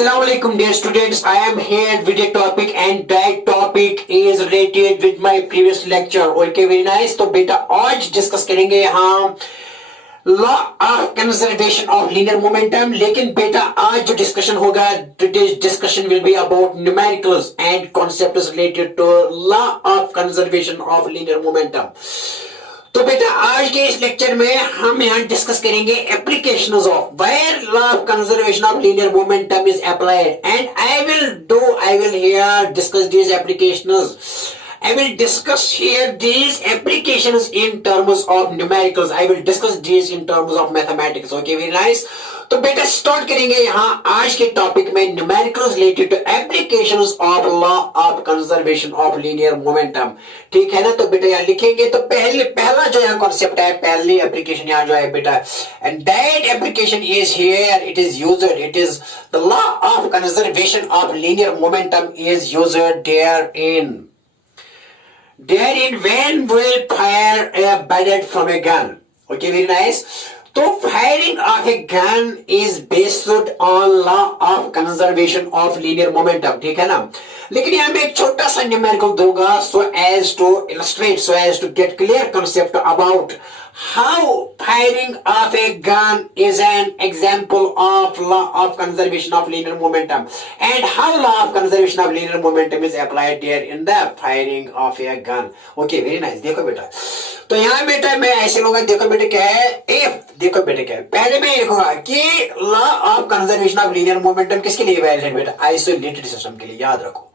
Assalamu alaikum dear students, I am here with a topic and that topic is related with my previous lecture. Okay, very nice. तो बेटा आज discuss करेंगे हम law of conservation of linear momentum. लेकिन बेटा आज जो discussion होगा, discussion will be about numericals and concepts related to law of conservation of linear momentum. तो बेटा आज के इस लेक्चर में हम यहाँ डिस्कस करेंगे applications of where law of conservation of linear momentum is applied and I will here discuss these applications. I will discuss here these applications in terms of numericals. I will discuss these in terms of mathematics. Okay, very nice. तो बेटा start करेंगे यहाँ आज के topic में numericals related to applications of law of conservation of linear momentum. ठीक है ना. तो बेटा यहाँ लिखेंगे तो पहला जो यहाँ कॉन्सेप्ट है, पहली एप्लीकेशन यहाँ जो है बेटा, and that application is here. It is used, it is the law of conservation of linear momentum is used therein when we fire a bullet from a gun. Okay, very nice. तो firing of a gun is based on law of conservation of linear momentum. ठीक है ना. लेकिन यहाँ मैं एक छोटा सा न्यूमेरिकल दूंगा so as to illustrate, so as to get clear concept about how firing of a gun is an example of law of conservation of linear momentum and how law of conservation of linear momentum is applied there in the firing of a gun. Okay, very nice. देखो बेटा, तो यहाँ बेटा मैं ऐसे लूंगा. देखो बेटा क्या है, if देखो बेटा क्या है, पहले मैं लिखूंगा कि law of conservation of linear momentum किसके लिए वैलिड है बेटा, आइसोलेटेड सिस्टम के लिए. याद रखो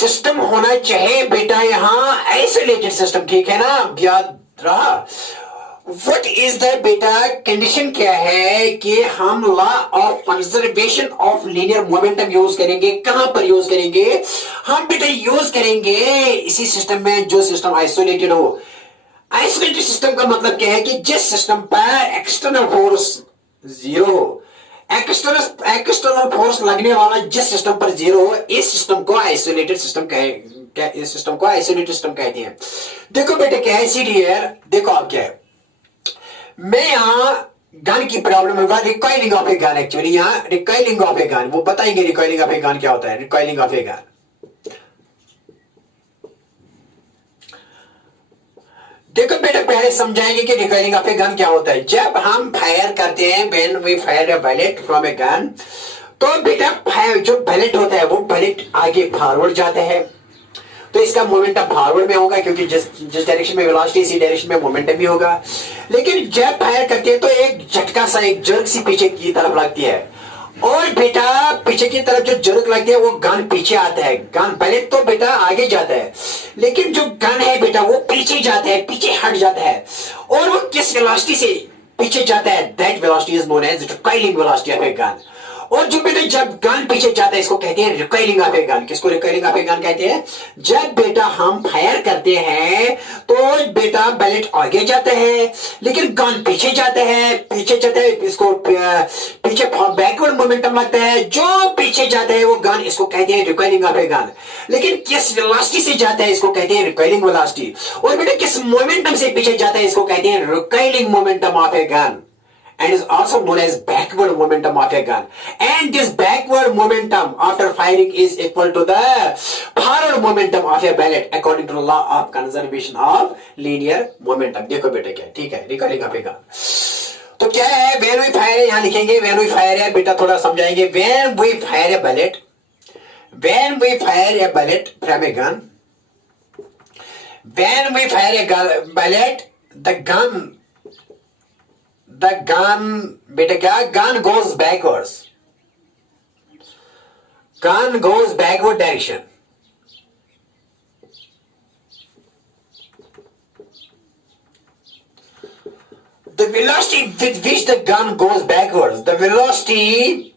सिस्टम होना चाहिए बेटा यहाँ आइसोलेटेड सिस्टम. ठीक है ना, याद रहा. What is the बेटा कंडीशन क्या है कि हम law of conservation of linear momentum use करेंगे. कहां पर यूज करेंगे हम बेटा, यूज करेंगे इसी सिस्टम में जो सिस्टम आइसोलेटेड हो. आइसोलेटेड सिस्टम का मतलब क्या है कि जिस सिस्टम पर एक्सटर्नल फोर्स जीरो हो, एक्सटर्नल फोर्स लगने वाला जिस सिस्टम पर जीरो हो, इस सिस्टम को आइसोलेटेड सिस्टम कहे, इस सिस्टम को आइसोलेटेड सिस्टम कहते हैं. देखो बेटे क्या है, सी हियर. देखो आप क्या है, मैं यहां गन की प्रॉब्लम होगा, recoiling of a gun. Actually यहां रिकॉइलिंग ऑफ ए गन, वो बताएंगे रिकॉइलिंग ऑफ ए गन क्या होता है. रिकॉइलिंग ऑफ ए गन देखो बेटा पहले समझाएंगे कि रिकॉइलिंग ऑफ ए गन क्या होता है. जब हम फायर करते हैं, when we fire a bullet from a gun, तो बेटा जो बुलेट होता है वो बुलेट आगे फॉरवर्ड जाता है, तो इसका मोमेंटम फॉरवर्ड में होगा क्योंकि जिस डायरेक्शन में वेलोसिटी इसी डायरेक्शन में मोमेंटम भी होगा. लेकिन जब फायर करते हैं तो एक झटका सा, एक जर्क सी पीछे की तरफ लगती है, और बेटा पीछे की तरफ जो जर्क लगती है वो गन पीछे आता है. गन पहले तो बेटा आगे जाता है, लेकिन जो गन है बेटा वो पीछे जाता है, पीछे हट जाता है. और वो किस वेलोसिटी से पीछे जाता है, that velocity is known as recoiling velocity of a gun. और जो बेटा जब गन पीछे जाता है इसको कहते हैं रिकॉइलिंग ऑफ ए गन. किसको रिकॉइलिंग ऑफ ए गन कहते हैं? जब बेटा हम फायर करते हैं तो बेटा बुलेट आगे जाता है लेकिन गन पीछे जाता है, इसको पीछे बैकवर्ड मोमेंटम लगता है. जो पीछे जाता है वो गन, इसको कहते हैं रिकॉइलिंग ऑफ ए गन. लेकिन किस वेलोसिटी से जाता है इसको कहते हैं रिकॉइलिंग वेलोसिटी. और बेटा किस मोमेंटम से पीछे जाता है इसको कहते हैं recoiling momentum of a gun, and is also known as backward momentum of a gun. And this backward momentum after firing is equal to the forward momentum of a bullet according to the law of conservation of linear momentum. देखो बेटा क्या है, ठीक है, recoiling of a gun. तो क्या है, when we fire, यहां लिखेंगे when we fire है बेटा, थोड़ा समझाएंगे. when we fire a bullet from a gun, when we fire a bullet, the gun बेटा क्या, gun goes backwards, gun goes backward direction. The velocity with which the gun goes backwards, the velocity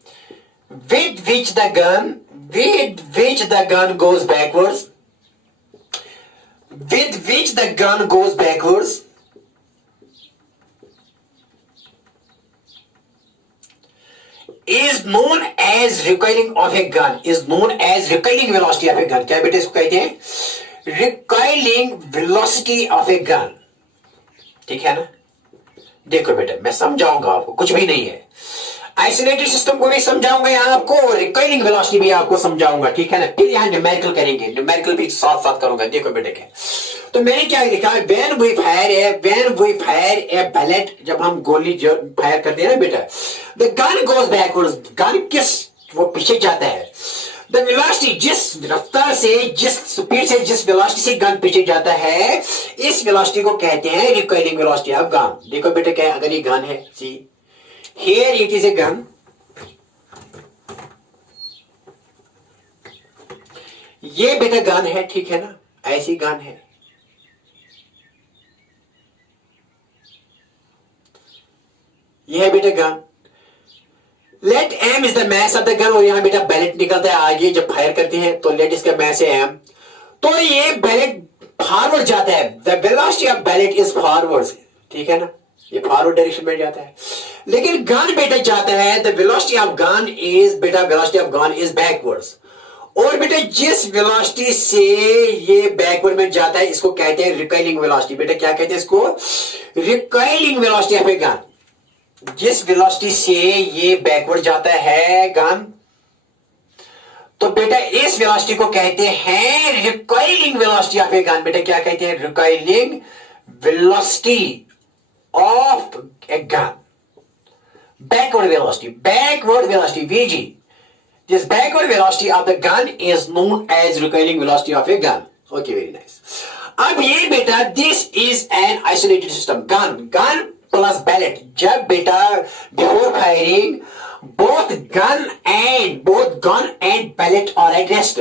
with which the gun goes backwards, is known as recoiling of a gun, is known as recoiling velocity of a gun. क्या बेटा इसको कहते हैं? recoiling velocity of a gun. ठीक है ना. देखो बेटा मैं समझाऊंगा आपको, कुछ भी नहीं है. आइसोलेटेड सिस्टम को भी समझाऊंगा यहाँ आपको, रिकॉइलिंग वेलोसिटी भी आपको समझाऊंगा, ठीक है ना। फिर यहाँ न्यूमेरिकल करेंगे, न्यूमेरिकल भी साथ साथ करूंगा। देखो बेटे क्या, तो मैंने क्या लिखा है, when we fire a bullet, जब हम गोली जो फायर करते हैं ना बेटा, the gun goes backwards, gun किस वो पीछे जाता है, द वेलोसिटी, जिस रफ्तार से, जिस स्पीड से, जिस वेलोसिटी से गन पीछे जाता है, इस वेलोसिटी को कहते हैं रिकॉइलिंग वेलोसिटी ऑफ गन। देखो बेटे क्या है, अगर ये गन है, सी here it is a gun, ये बेटा गन है, ठीक है ना, ऐसी गन है। ये है बेटा gun, let M is the mass of the gun, और यहां बेटा बैलेट निकलता है आगे जब फायर करते हैं, तो लेट इसका मैस है एम, तो ये बैलेट फॉरवर्ड जाता है, the velocity of bullet is forward, ठीक है ना, ये फॉरवर्ड डायरेक्शन में जाता है। लेकिन गन बेटा जाता है, the velocity of gun is बेटा, velocity of gun is backwards, और बेटा जिस वेलोसिटी से ये बैकवर्ड में जाता है इसको कहते हैं रिकॉइलिंग वेलोसिटी। बेटा क्या कहते हैं इसको, recoiling velocity of a gun, जिस वेलोसिटी से ये बैकवर्ड जाता है गन, तो बेटा इस वेलोसिटी को कहते हैं recoiling velocity of a gun. बेटा क्या कहते हैं, recoiling velocity of a gun, backward velocity VG, this backward velocity of the gun is known as recoiling velocity of a gun. Okay, very nice. अब ये बेटा, this is an isolated system, gun plus pellet, जब बेटा before firing both gun and pellet are at rest,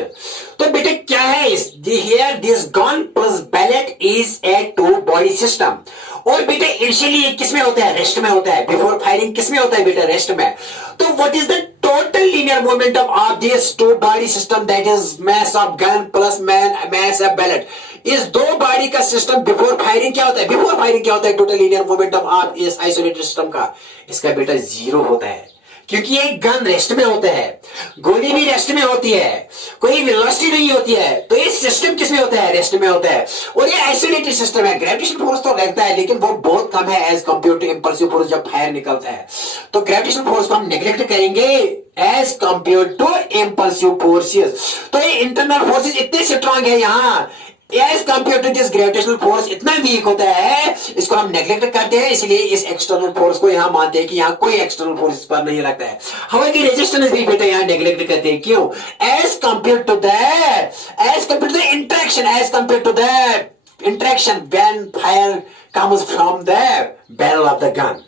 तो बेटा क्या है, here this gun plus pellet is a two body system, और बेटा इनिशियली किसमें होता है, रेस्ट में होता है, बिफोर फायरिंग किसमें होता है बेटा, रेस्ट में। तो what is the total linear momentum of this two body system, that is mass of gun plus mass of bullet, इस दो बॉडी का सिस्टम बिफोर फायरिंग क्या होता है, बिफोर फायरिंग क्या होता है, टोटल लीनियर मोमेंटम ऑफ इस आइसोलेटेड सिस्टम का, इसका बेटा जीरो होता है, क्योंकि एक गन रेस्ट में होता है, गोली भी रेस्ट में होती है, कोई वेलोसिटी नहीं होती है, तो ये सिस्टम किसमें होता है, रेस्ट में होता है, और ये आइसोलेटेड सिस्टम है। ग्रेविटेशन फोर्स तो लगता है लेकिन वो बहुत कम है as compare to impulsive force, जब फायर निकलता है तो ग्रेविटेशन फोर्स को हम नेग्लेक्ट करेंगे as compare to impulsive forces. तो ये इंटरनल फोर्सेस इतने स्ट्रांग है यहाँ, as compare to this gravitational force इतना वीक होता है, इसको हम नेग्लेक्ट करते हैं, इसलिए इस एक्सटर्नल फोर्स को यहां मानते हैं कि यहां कोई एक्सटर्नल फोर्स इस पर नहीं लगता है। हालांकि रेजिस्टेंस भी बेटा यहां नेग्लेक्ट करते हैं, क्यों, as compare to the interaction when fire comes from the barrel of the gun,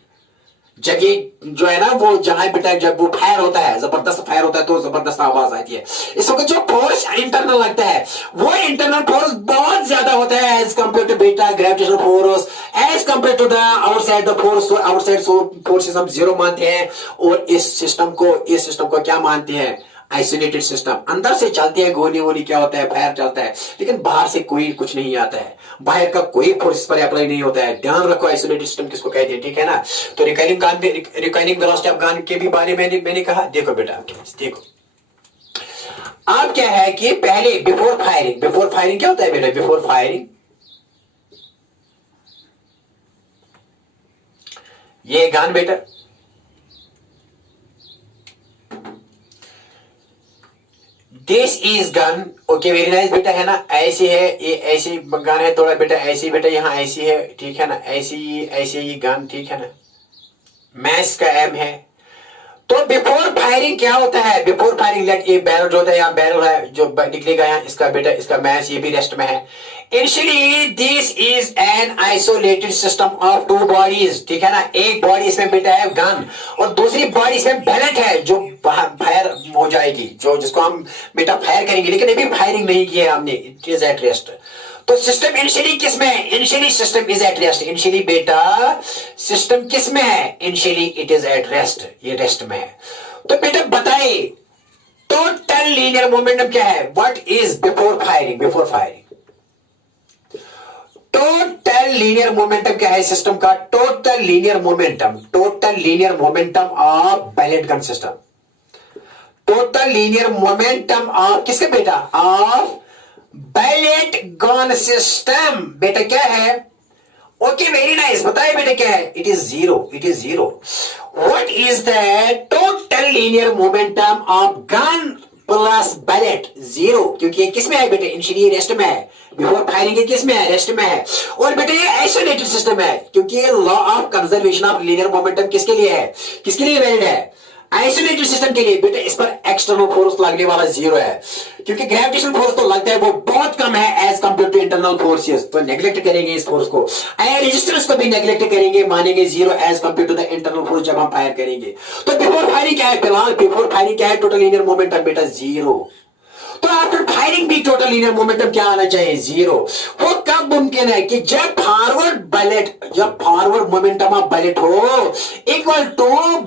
जब ये जो है ना वो जहां बेटा जब वो फायर होता है, जबरदस्त फायर होता है तो जबरदस्त आवाज आती है, इस वक्त जो फोर्स इंटरनल लगता है वो इंटरनल फोर्स बहुत ज्यादा होता है एज कंपेयर टू बेटा gravitational force, as compare to the outside the force. तो आउटसाइड फोर्सेस हम जीरो मानते हैं, और इस सिस्टम को क्या मानते हैं, आइसोलेटेड सिस्टम। अंदर से चलते हैं गोली वोली क्या होता है, फायर चलता है, लेकिन बाहर से कोई कुछ नहीं आता है, बाहर का कोई फोर्स पर अप्लाई नहीं होता है। ध्यान रखो आइसोलेटेड सिस्टम किसको कहते हैं, ठीक है ना। तो रिकॉइलिंग वेलोसिटी ऑफ गन के भी बारे में मैंने कहा। देखो बेटा देखो, अब क्या है कि पहले बिफोर फायरिंग क्या होता है बेटा, बिफोर फायरिंग ये गन बेटा, this is gun, okay very nice बेटा, है ना, ऐसी है ये, ऐसी गन है थोड़ा बेटा, ऐसी बेटा यहाँ ऐसी है, ठीक है ना, ऐसी ही गन, ठीक है ना, मैस का एम है। तो बिफोर फायरिंग क्या होता है, बिफोर फायरिंग लेट ये बैरल जो होता है, यहाँ बैरल है जो निकलेगा यहाँ, इसका बेटा इसका मैस ये भी रेस्ट में है। Initially this is an isolated system of two bodies, ठीक है ना, एक बॉडी इसमें बेटा है गन, और दूसरी बॉडी इसमें बैलेट है जो फायर हो जाएगी, जो जिसको हम बेटा फायर करेंगे, लेकिन अभी फायरिंग नहीं किया हमने, इट इज एट रेस्ट। तो सिस्टम इनिशियली किसमें है, initially system is at rest, initially बेटा सिस्टम किसमें है, initially it is at rest, ये रेस्ट में है। तो बेटा बताइए टोटल लीनियर मोमेंटम क्या है, what is before firing, total linear momentum क्या है सिस्टम का, total linear momentum of ballot gun system, total linear momentum of किसका बेटा, ऑफ बैलेट गन सिस्टम बेटा क्या है, ओके वेरी नाइस, बताइए बेटे क्या है? It is zero, it is zero. What is the total linear momentum of gun plus ballot? Zero, क्योंकि ये किस में है बेटे? इनिशियली रेस्ट में है, बिफोर फायरिंग ये किस में है? रेस्ट में है। और बेटे ये आइसोलेटेड सिस्टम है, क्योंकि ये law of conservation of linear momentum किसके लिए है? किसके लिए वैलिड है? आइसोलेटेड सिस्टम के लिए। बेटे इस पर एक्सटर्नल फोर्स लगने वाला जीरो है, क्योंकि ग्रेविटेशनल फोर्स तो लगता है वो बहुत कम है as compare to internal forces, तो नेग्लेक्ट करेंगे इस फोर्स को। रेजिस्टेंस को भी नेग्लेक्ट करेंगे, मानेंगे zero as compare to the internal force जब हम फायर करेंगे। तो बिफोर फायरिंग क्या है? फिलहाल बिफोर फायरिंग क्या है? टोटल लीनियर मोमेंटम बेटा जीरो। तो आफ्टर फायरिंग भी टोटल लीनियर मोमेंटम क्या आना चाहिए? जीरो। वो कब मुमकिन है? कि जब फॉरवर्ड मोमेंटम ऑफ बैलेट हो equal to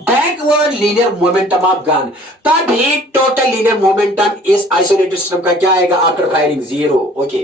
backward linear momentum of gun, तभी टोटल लीनियर मोमेंटम इस आइसोलेटेड सिस्टम का क्या आएगा? After firing zero. ओके,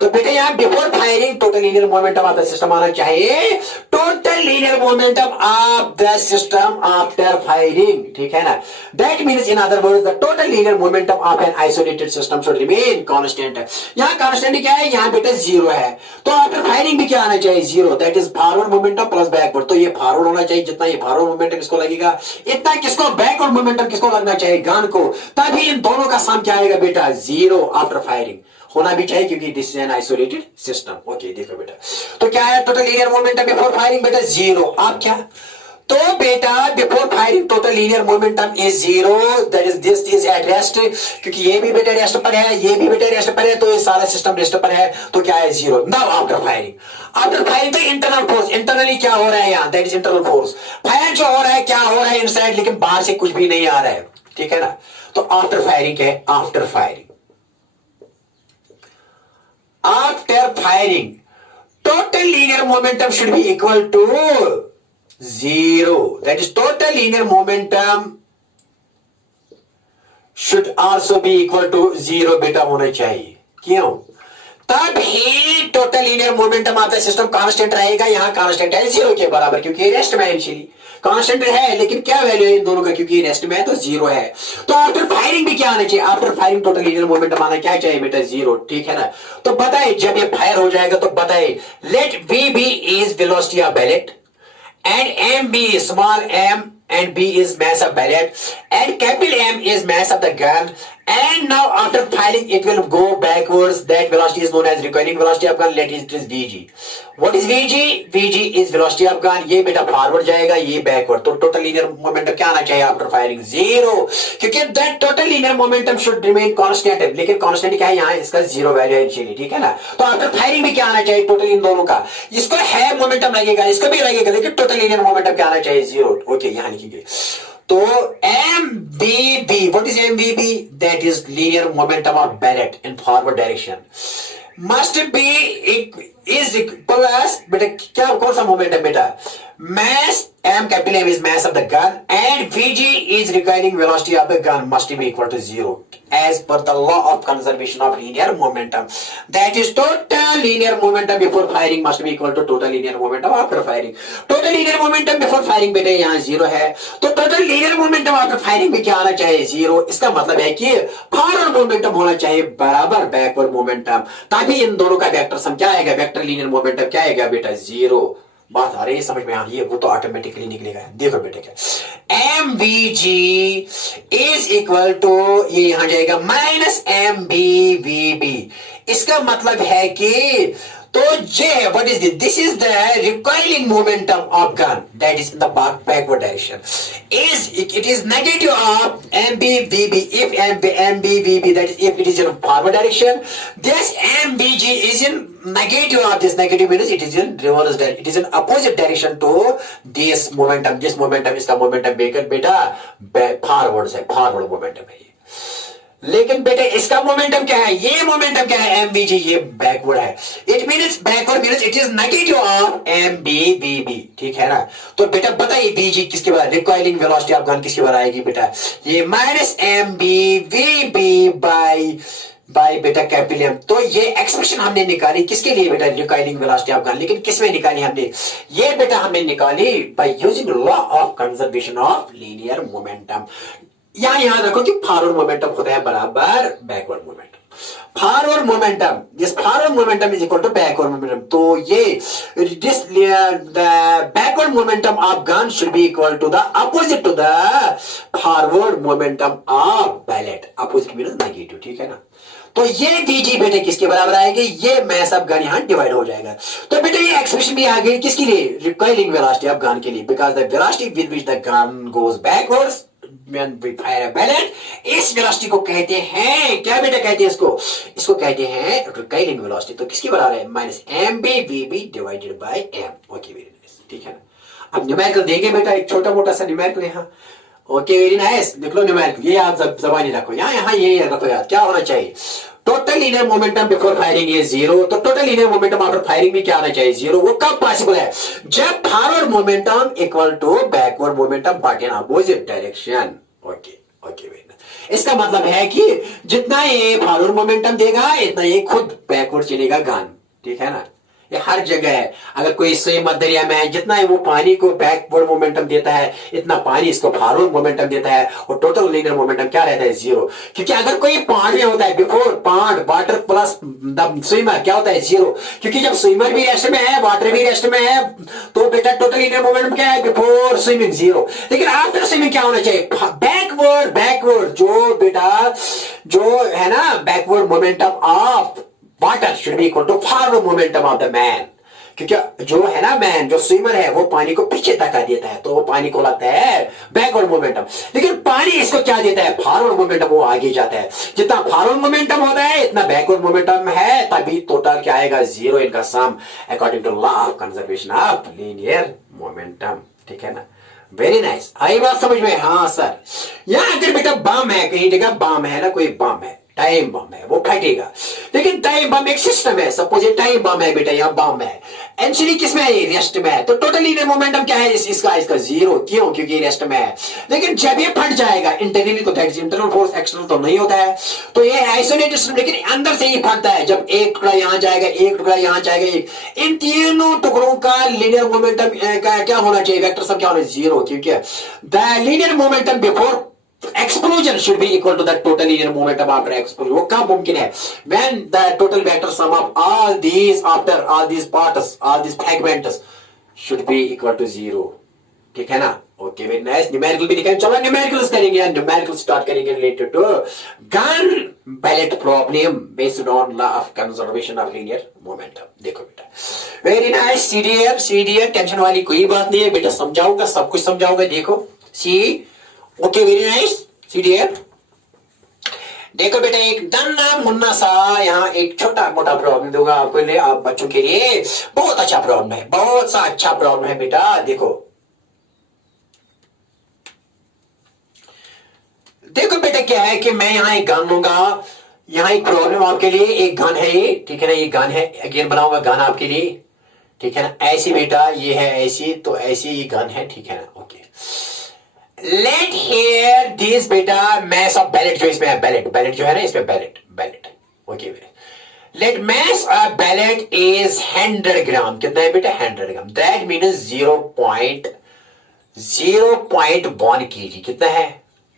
तो बेटे यहां before firing total linear momentum of the system आना चाहिए total linear momentum of the system after firing, ठीक है ना? That means in other words the total linear momentum of N isolated system should remain constant. यहां constant क्या है? यहां बेटा जीरो है, तो आफ्टर फायरिंग भी क्या आना चाहिए? Zero. That is forward momentum plus backward. तो ये फॉरवर्ड होना चाहिए, जितना ये फॉरवर्ड मोमेंटम किसको लगेगा इतना किसको बैकवर्ड मोमेंटम किसको लगना चाहिए? गन को। तभी इन दोनों का सम क्या आएगा बेटा? जीरो आफ्टर फायरिंग होना भी चाहिए, क्योंकि this is an isolated system. Okay देखो बेटा, तो क्या है total linear momentum before firing? बेटा जीरो। आप क्या? तो बेटा before firing total linear momentum is zero, that is this is at rest, क्योंकि ये भी बेटा रेस्ट पर है, ये भी बेटा रेस्ट पर है, तो ये सारा सिस्टम रेस्ट पर है, तो क्या है? Zero. Now after firing, after firing तो इंटरनल फोर्स, इंटरनली क्या हो रहा है यहाँ? That is internal force. Fire जो हो रहा है, क्या हो रहा है इनसाइड, लेकिन बाहर से कुछ भी नहीं आ रहा है, ठीक है ना? तो आफ्टर फायरिंग क्या है? After firing, after firing total linear momentum should be equal to zero. That is total linear momentum should also be equal to zero बेटा होना चाहिए। क्यों? तब ही total linear momentum of the system constant रहेगा। यहां कांस्टेंट है zero के बराबर, क्योंकि रेस्ट में इनिशियली कांस्टेंट है, लेकिन क्या वैल्यू है इन दोनों का? क्योंकि रेस्ट में है तो जीरो है। तो आफ्टर फायरिंग भी क्या आना चाहिए? After firing total linear momentum आना क्या चाहिए बेटा? जीरो, ठीक है ना? तो बताइए जब ये फायर हो जाएगा तो बताइए, let V B is velocity of bullet and mb small m and b is mass of pellet and capital M is mass of the gun, and now after firing it will go backwards. That velocity is known as recoiling velocity of gun. Let it is vg. What is vg? vg is velocity of gun. ये बेटा forward जाएगा, ये backward, तो total linear momentum क्या आना चाहिए after firing? Zero, क्योंकि that total linear momentum should remain constant, लेकिन कांस्टेंट क्या है यहाँ? इसका जीरो वैल्यू है इनिशियली, ठीक है ना? तो आफ्टर फायरिंग भी क्या आना चाहिए? टोटल इन दोनों का, इसको है मोमेंटम लगेगा, इसको भी लगेगा, लेकिन टोटल लीनियर मोमेंटम क्या आना चाहिए? जीरो। ओके यहां लिखेंगे, तो MBB, what is MBB? That is linear momentum of Barrett in forward direction. Must be is plus बेटा क्या कौन सा मोमेंटम बेटा? Mass M capital M is mass of the gun and Vg is recoiling velocity of the gun must be equal to zero as per the law of conservation of linear momentum. That is total linear momentum before firing must be equal to total linear momentum after firing. Total linear momentum before firing बेटे यहाँ zero है, तो total linear momentum after firing भी क्या आना चाहिए? Zero. इसका मतलब है कि फॉरवर्ड मोमेंटम होना चाहिए बराबर बैकवर्ड मोमेंटम, तभी इन दोनों का वेक्टर सम क्या आएगा? वेक्टर लीनियर मोमेंटम क्या आएगा बेटा? जीरो। बात आ रही है समझ में? हाँ, ये वो तो ऑटोमेटिकली निकलेगा। देखो बेटे क्या, M V G is equal to, ये यहां जाएगा minus M B V B. इसका मतलब है कि तो J, what is this? This is the recoiling momentum of gun that is in the backward direction. It is negative of MBVB if MBVB, that is if it is in forward direction. This MBG is in negative of this, negative means it is in reverse direction. It is in opposite direction to this momentum. This momentum इसका momentum बेटा forward है, forward momentum है। लेकिन बेटे इसका momentum क्या है? ये मोमेंटम क्या है? एमवीजी, ये बैकवर्ड है। It means backward means it is negative of MBVB, ठीक है ना? तो बेटा बताइए बीजी किसके बाद? रिकॉइलिंग वेलोसिटी ऑफ गन किसके बाद आएगी बेटा? ये माइनस एमबीवीबी बाय बेटा कैपिटल एम। तो ये एक्सप्रेशन हमने निकाली किसके लिए बेटा? Recoiling velocity of gun. लेकिन किसमें निकाली हमने? ये बेटा हमने निकाली by using law of conservation of linear momentum. यहां रखो कि फॉरवर्ड मोमेंटम होता है बराबर backward momentum. Forward momentum, this forward momentum is equal to backward momentum. तो ये this the backward momentum of gun should be equal to the opposite to the forward momentum of bullet. Opposite means negative, ठीक है ना। तो ये DG बेटे किसके बराबर आएगी, ये मैस ऑफ गन यहां डिवाइड हो जाएगा। तो बेटे ये एक्सप्रेशन भी आ गई किसके लिए, रिकॉइलिंग वेलोसिटी ऑफ गन के लिए, because the velocity with which the gun goes backwards when we fire a bullet, इस वेलोसिटी को कहते हैं क्या बेटा, कहते हैं इसको कहते हैं रिकॉइलिंग वेलोसिटी। तो किसके बराबर है, minus M B V B divided by M. Okay very nice, ठीक है ना। अब न्यूमेरिकल देंगे बेटा, एक छोटा मोटा सा न्यूमेरिकल यहाँ। ओके वेरी नाइस, लिख लो न्यूमेरिकल, ये आप जबानी रखो यहाँ ये रखो यार। क्या होना चाहिए, total linear momentum before firing is zero. तो total linear momentum after firing भी क्या आना चाहिए, जीरो। वो कब पॉसिबल है, जब forward momentum equal to backward momentum but in opposite direction. Okay okay very nice. इसका मतलब है कि जितना ये फॉरवर्ड मोमेंटम देगा इतना ये खुद बैकवर्ड चलेगा गन, ठीक है ना। ये हर जगह है। अगर कोई स्विमर दरिया में है, जितना है वो पानी को बैकवर्ड मोमेंटम देता है इतना पानी इसको फॉरवर्ड मोमेंटम देता है, और टोटल लीनियर मोमेंटम क्या रहता है, जीरो। क्योंकि अगर कोई पांड में होता है, before pond water plus the swimmer क्या होता है, जीरो। क्योंकि जब स्विमर भी रेस्ट में है वाटर भी रेस्ट में है, तो बेटा टोटल लीनियर मोमेंटम क्या है, बिफोर स्विमिंग जीरो। लेकिन आफ्टर स्विमिंग क्या होना चाहिए, बैकवर्ड बैकवर्ड जो बेटा जो है ना backward momentum of water should be equal to forward momentum of the man। क्योंकि जो है ना मैन, जो स्विमर है, वो पानी को पीछे धक्का देता है, तो वो पानी को लगता है बैकवर्ड मोमेंटम। लेकिन पानी इसको क्या देता है, फॉरवर्ड मोमेंटम, वो आगे जाता है। जितना फॉरवर्ड मोमेंटम होता है इतना बैकवर्ड मोमेंटम है, तभी टोटल क्या आएगा, जीरो। इनका sum according to law of conservation of linear momentum, ठीक है ना। वेरी नाइस, आई बात समझ में। हाँ सर, यहाँ अगर बेटा बम है, कहीं जगह बम है ना, कोई बम है, टाइम बम है, वो फटेगा। लेकिन टाइम बम एक सिस्टम है, सपोज ये टाइम बम है बेटा, यहाँ बम है, एक्चुअली किसमें है, रेस्ट में है। तो टोटल लीनियर मोमेंटम क्या है इसका जीरो। क्यों, क्योंकि रेस्ट में है। लेकिन जब ये फट जाएगा इंटरनली, तो that is internal force, external तो नहीं होता है। तो ये आइसोलेटेड सिस्टम, लेकिन अंदर से ही फटता है। जब एक टुकड़ा यहाँ जाएगा, एक टुकड़ा यहाँ जाएगा, इन तीनों टुकड़ों का लीनियर मोमेंटम क्या होना चाहिए, वेक्टर सम क्या होना चाहिए, जीरो। क्योंकि the linear momentum before explosion should be equal to the total linear momentum after explosion। वो कब मुमकिन है, when the total vector sum of all these after all these parts, all these fragments should be equal to zero, ठीक है ना। Okay very nice, numerical भी दिखाएंगे। चलो न्यूमेरिकल करेंगे, न्यूमेरिकल स्टार्ट करेंगे related to gun ballot problem based on law of conservation of linear momentum. देखो बेटा, वेरी नाइस, सीडीएफ टेंशन वाली कोई बात नहीं है बेटा, समझाऊंगा, सब कुछ समझाऊंगा। देखो सी, ओके वेरी नाइस, सीडीएफ। देखो बेटा, एक नन्ना मुन्ना सा यहाँ एक छोटा मोटा प्रॉब्लम दूंगा आपको लिए, आप बच्चों के लिए बहुत अच्छा प्रॉब्लम है, बहुत सा अच्छा प्रॉब्लम है बेटा। देखो बेटा क्या है कि मैं यहाँ एक गन लूंगा, यहाँ एक प्रॉब्लम आपके लिए, एक गन है ये, ठीक है ना, ये गन है, अगेन बनाऊंगा गन आपके लिए, ठीक है ना। ऐसी बेटा ये है ऐसी, तो ऐसी ये गन है, ठीक है ना। ओके, लेट हियर दिस बेटा मैस ऑफ बैलेट, जो इसमें है बैलेट जो है ना, इसमें bullet. Okay, let mass of bullet is 100 gram. कितना है बेटा, 100 ग्राम। That means 0.1 kg।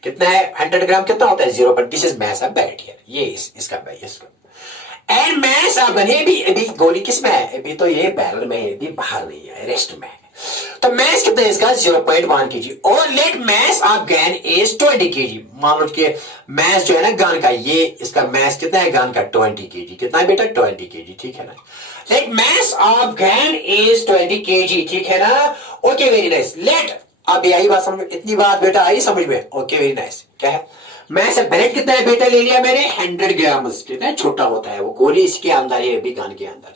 कितना है 100 ग्राम कितना होता है, 0. This is mess of ballot here, ये इसका एंड मैस ऑफ गन, ये भी अभी गोली किस में है, अभी तो ये बैरल में है, अभी बाहर नहीं है, रेस्ट में है। तो मैस कितना है इसका, 0.1 kg। और let mass of gun is 20 kg। मान लो कि मैस जो है ना गन का, ये इसका मैस कितना है गन का, 20 kg। कितना है बेटा, 20 kg, ठीक है ना। Let mass of gun is 20 kg, ठीक है ना। Okay very nice. लेट, अब यही बात समझ, इतनी बात बेटा आई समझ में। Okay very nice. क्या है, मैस ऑफ बैलेट कितना है बेटा, ले लिया मैंने 100 ग्राम। कितना छोटा होता है वो, गोली इसके अंदर है, अभी गन के अंदर।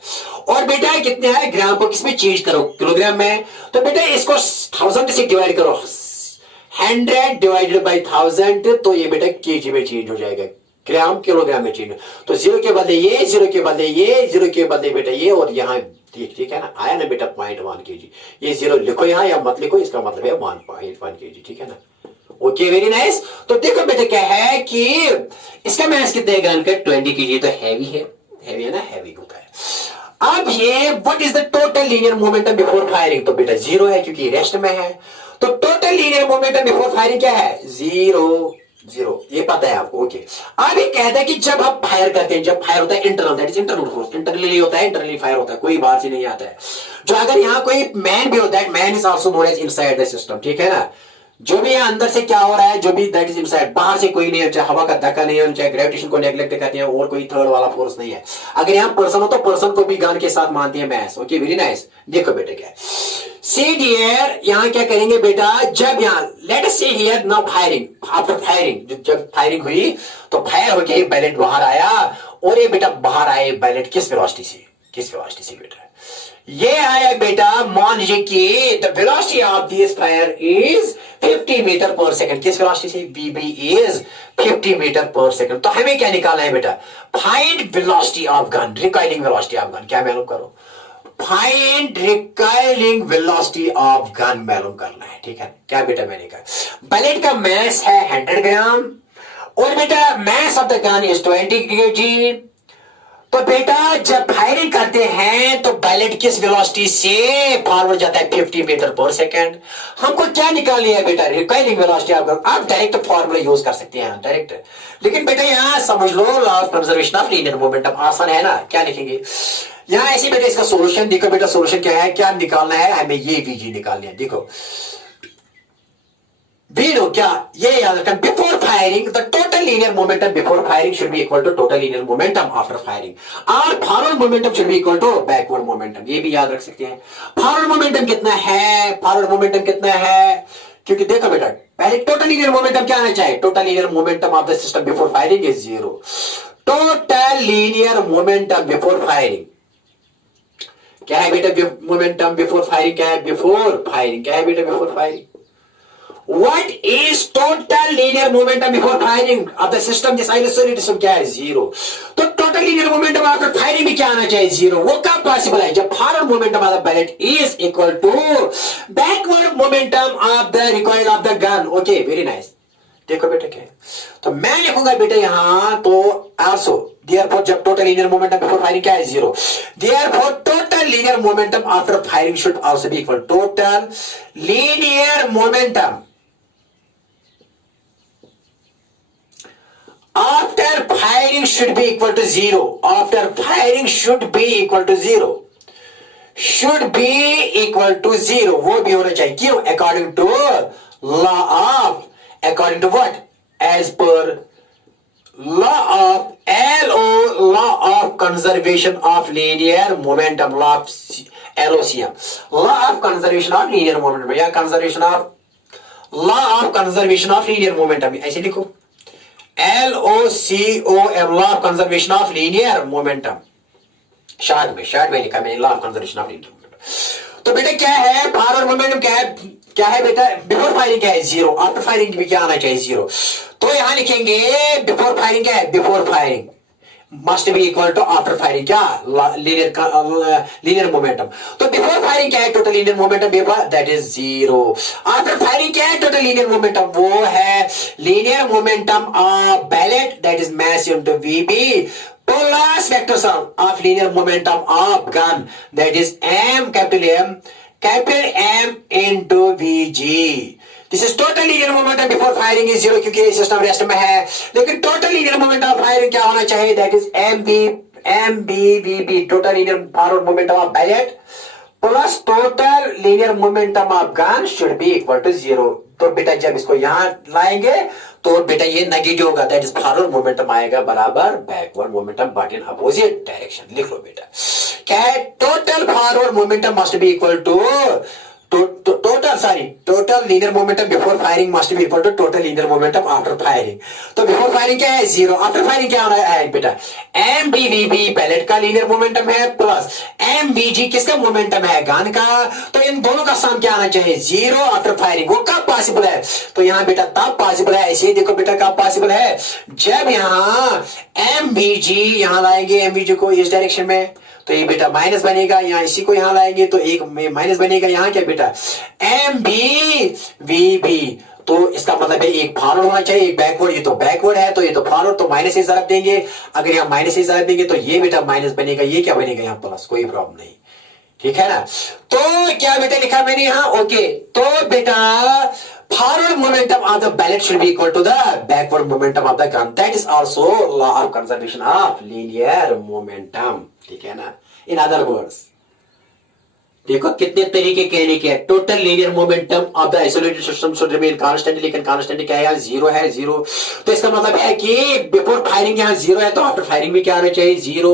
और बेटा कितने है ग्राम को किसमें चेंज करो, किलोग्राम में। तो बेटा इसको 1000 से डिवाइड करो, 100 डिवाइडेड बाई 1000, तो ये बेटा केजी में चेंज हो जाएगा, ग्राम किलोग्राम में चेंज। तो 0 के बदले ये, 0 के बदले ये, 0 के बदले बेटा ये, और यहाँ ठीक है ना, आया ना बेटा 0.1 kg। ये 0 लिखो यहाँ या मत लिखो, इसका मतलब है 1.1 kg, ठीक है ना। Okay very nice. तो देखो बेटा क्या है कि इसका मैस कितने गन का, 20 kg। तो हैवी है ना, हैवी होता है। अब ये what is the total linear momentum before firing, तो बेटा 0 है क्योंकि रेस्ट में है। तो total linear momentum before firing क्या है, 0। जीरो, ये पता है आपको, ओके। अब ये कहता है कि जब आप फायर करते हैं, जब फायर होता है internal, that is internal force, internally होता है, इंटरनली फायर होता है, कोई बाहर से नहीं आता है। जो अगर यहाँ कोई मैन भी होता है, man is also known as inside the system, ठीक है ना। जो भी यहाँ अंदर से क्या हो रहा है, जो भी दैट इज इनसाइड, बाहर से कोई नहीं है, चाहे हवा का धक्का नहीं है, चाहे ग्रेविटेशन को नेग्लेक्ट करते हैं, और कोई थर्ड वाला फोर्स नहीं है। अगर यहाँ पर्सन हो तो पर्सन को भी गन के साथ मानती है मैस, ओके, वेरी नाइस। देखो बेटे क्या सी डियर, यहाँ क्या करेंगे बेटा, जब यहाँ let us see here now firing, after firing, जब फायरिंग हुई तो फायर होके बैलेट बाहर आया, और ये बेटा बाहर आए बैलेट किस वेलोसिटी से, किस वेलोसिटी से बेटा, ये आया बेटा, मान लीजिए कि the velocity of this fire is 50 metre per second, किस वेलोसिटी से, VB is 50 metre per second. तो हमें क्या निकालना है बेटा, find velocity of gun, recoiling velocity of gun, क्या मालूम करो, find recoiling velocity of gun मालूम करना है, ठीक है। क्या बेटा मैंने कहा, बैलेट का मास है 100 ग्राम, और बेटा मास of the gun is 20 kg। तो बेटा जब फायरिंग करते हैं तो बैलेट किस वेलोसिटी से फॉरवर्ड जाता है, 50 मीटर पर सेकंड। हमको क्या निकालनी है बेटा, रिकॉइलिंग वेलोसिटी ऑफ गन। आप डायरेक्ट फॉर्मूला यूज कर सकते हैं डायरेक्ट, लेकिन बेटा यहां समझ लो law of conservation of linear momentum, आसान है ना। क्या लिखेंगे यहां ऐसे बेटा, इसका सोल्यूशन देखो बेटा, सोल्यूशन क्या है, क्या निकालना है हमें, ये वीजी निकालनी है। देखो वीनो क्या, ये याद रखना, before firing the total linear momentum before firing should be equal to total linear momentum after firing, और forward momentum should be equal to backward momentum, ये भी याद रख सकते हैं। फॉरवर्ड मोमेंटम कितना है, फॉरवर्ड मोमेंटम कितना है, क्योंकि देखो बेटा पहले टोटल लीनियर मोमेंटम क्या आना चाहिए, total linear momentum of the system before firing is zero. Total linear momentum before firing क्या है बेटा, मोमेंटम बिफोर फायरिंग क्या है, बिफोर फायरिंग क्या है बेटा, before firing. What is total linear momentum before firing of the system? This isolated system क्या है, जीरो। तो total linear momentum after firing भी क्या आना चाहिए, जीरो। वो कब पॉसिबल है, जब forward momentum of the bullet is equal to backward momentum of the recoil of the gun, okay, very nice. देखो बेटा क्या है, तो मैं लिखूंगा बेटा यहां तो आल्सो देयरफॉर जब total linear momentum before firing क्या है, zero. Therefore total linear momentum after firing should also be equal, total linear momentum after firing should be equal to zero, after firing should be equal to zero, should be equal to zero, वो भी होना चाहिए, क्यों, according to law of, according to what, as per law of LO, law of conservation of linear momentum, law of LOCM, law of conservation of linear momentum, या conservation of, law of conservation of linear momentum, ऐसे लिखो, LOCOM, law of conservation of linear momentum, short में लिखा मैंने, law of conservation of linear momentum. तो बेटा क्या है, फॉरवर्ड मोमेंटम क्या है बेटा, बिफोर फायरिंग क्या है, जीरो, आफ्टर फायरिंग भी क्या आना चाहिए, जीरो। तो यहां लिखेंगे बिफोर फायरिंग क्या है, before firing must be equal to after firing क्या, लीनियर मोमेंटम। तो बिफोर फायरिंग क्या है, total linear momentum before, that is zero. After firing क्या है, टोटल लीनियर मोमेंटम, वो है linear momentum of bullet, that is mass into VB plus vector sum of linear momentum of gun, that is M, capital M into VG. This is total linear momentum before firing is zero, क्योंकि system rest में है। लेकिन total linear momentum of firing क्या होना चाहिए, that is M B V B, total linear forward momentum of bullet plus total linear momentum of gun should be equal to zero. तो बेटा जब इसको यहां लाएंगे तो बेटा ये नेगेटिव होगा, दैट इज फॉरवर्ड मोमेंटम आएगा बराबर backward momentum but in opposite direction. लिख लो बेटा क्या है, total forward momentum must be equal to total linear momentum before firing must be equal to total linear momentum after firing. तो before firing क्या है, जीरो, आफ्टर फायरिंग क्या है बेटा, M B V B pellet का linear momentum है plus M B G किसका momentum है, गन का। तो इन दोनों का सम क्या आना चाहिए, जीरो आफ्टर फायरिंग। वो कब पॉसिबल है, तो यहाँ बेटा तब पॉसिबल है, ऐसे ही देखो बेटा कब पॉसिबल है, जब यहाँ एम बी जी यहां लाएंगे एम बी जी को इस डायरेक्शन में, तो ये बेटा माइनस बनेगा, यहाँ इसी को यहां लाएंगे तो एक माइनस बनेगा, यहाँ क्या बेटा एम बी वी बी। तो इसका मतलब है एक फॉरवर्ड होना चाहिए, एक बैकवर्ड, ये तो बैकवर्ड है तो ये तो फॉरवर्ड, तो माइनस से जरब देंगे, अगर यहाँ माइनस से जरब देंगे तो ये बेटा माइनस बनेगा, ये क्या बनेगा यहाँ प्लस, कोई प्रॉब्लम नहीं, ठीक है ना। तो क्या बेटा लिखा मैंने यहाँ, ओके। तो बेटा Forward momentum of the pellet should be equal to the backward momentum of the gun. That is also law of conservation of linear momentum. ठीक है ना? In other words, देखो कितने तरीके कहने के हैं. Total linear momentum of the isolated system should remain constant, लेकिन कांस्टेंट क्या है यार, जीरो है. जीरो तो इसका मतलब है कि बिफोर फायरिंग यहाँ जीरो है, तो आफ्टर फायरिंग भी क्या आना चाहिए, जीरो.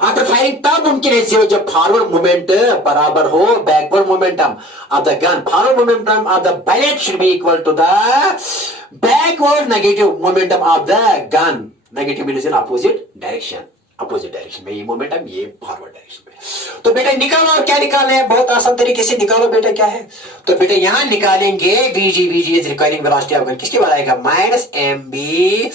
आफ्टर फायरिंग तब मुमकिन है जीरो जब फॉरवर्ड मोमेंट बराबर हो backward momentum of the gun. Forward momentum of the bullet should be equal to the backward negative momentum of the gun. Negative means in opposite direction. Opposite direction में ये momentum, ये forward direction में. तो बेटा निकालो, और क्या निकालना है, बहुत आसान तरीके से निकालो बेटा. क्या है, तो बेटा यहां निकालेंगे VG. VG is requiring velocity of gun. किसके बाद आएगा, minus M B